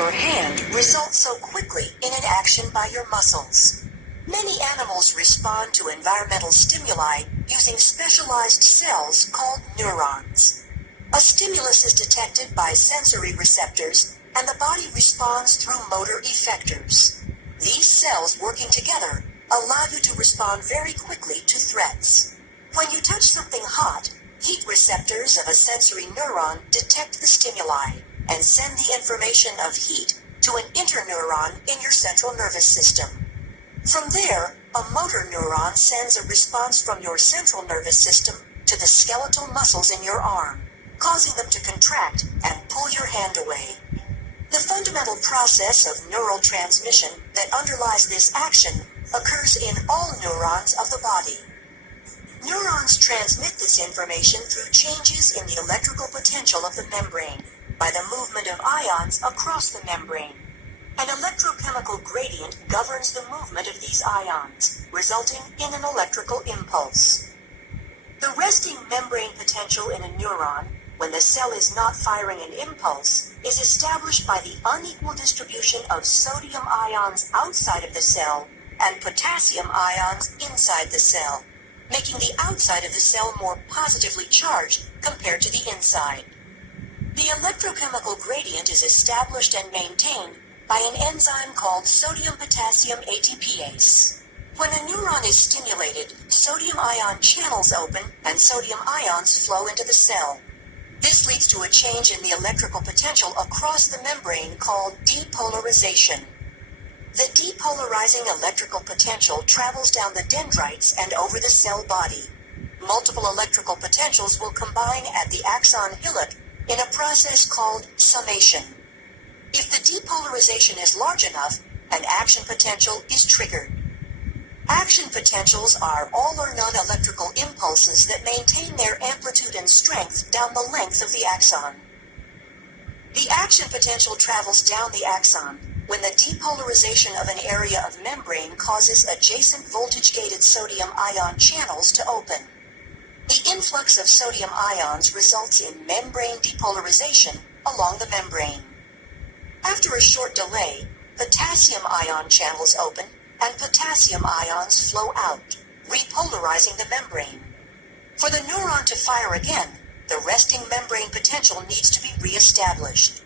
your hand results so quickly in an action by your muscles. Many animals respond to environmental stimuli using specialized cells called neurons. A stimulus is detected by sensory receptors, and the body responds through motor effectors. These cells working together allow you to respond very quickly to threats. When you touch something hot, heat receptors of a sensory neuron detect the stimuli and send the information of heat to an interneuron in your central nervous system. From there, a motor neuron sends a response from your central nervous system to the skeletal muscles in your arm, causing them to contract and pull your hand away. The fundamental process of neural transmission that underlies this action occurs in all neurons of the body. Neurons transmit this information through changes in the electrical potential of the membrane by the movement of ions across the membrane. An electrochemical gradient governs the movement of these ions, resulting in an electrical impulse. The resting membrane potential in a neuron, when the cell is not firing an impulse, is established by the unequal distribution of sodium ions outside of the cell and potassium ions inside the cell, making the outside of the cell more positively charged compared to the inside. The electrochemical gradient is established and maintained by an enzyme called sodium-potassium ATPase. When a neuron is stimulated, sodium ion channels open and sodium ions flow into the cell. This leads to a change in the electrical potential across the membrane called depolarization. The depolarizing electrical potential travels down the dendrites and over the cell body. Multiple electrical potentials will combine at the axon hillock in a process called summation. If the depolarization is large enough, an action potential is triggered. Action potentials are all or none electrical impulses that maintain their amplitude and strength down the length of the axon. The action potential travels down the axon when the depolarization of an area of membrane causes adjacent voltage-gated sodium ion channels to open. The influx of sodium ions results in membrane depolarization along the membrane. After a short delay, potassium ion channels open and potassium ions flow out, repolarizing the membrane. For the neuron to fire again, the resting membrane potential needs to be re-established.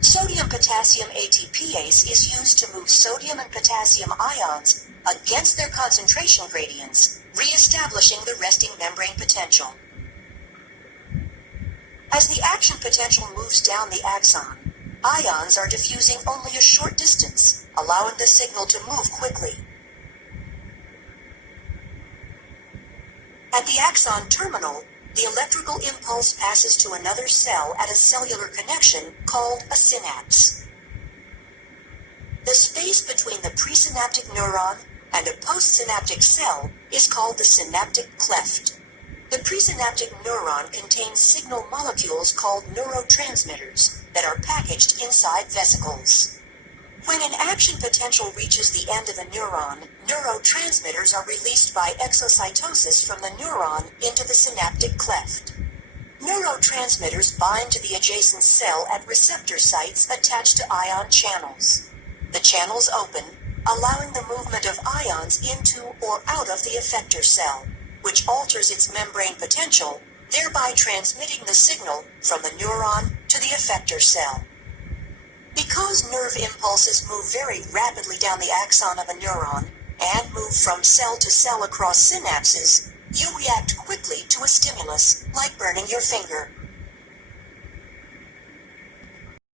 Sodium-potassium ATPase is used to move sodium and potassium ions against their concentration gradients, re-establishing the resting membrane potential. As the action potential moves down the axon, ions are diffusing only a short distance, allowing the signal to move quickly. At the axon terminal, the electrical impulse passes to another cell at a cellular connection called a synapse. The space between the presynaptic neuron and a postsynaptic cell is called the synaptic cleft. The presynaptic neuron contains signal molecules called neurotransmitters that are packaged inside vesicles. When an action potential reaches the end of a neuron, neurotransmitters are released by exocytosis from the neuron into the synaptic cleft. Neurotransmitters bind to the adjacent cell at receptor sites attached to ion channels. The channels open, allowing the movement of ions into or out of the effector cell, which alters its membrane potential, thereby transmitting the signal from the neuron to the effector cell. Because nerve impulses move very rapidly down the axon of a neuron and move from cell to cell across synapses, you react quickly to a stimulus, like burning your finger.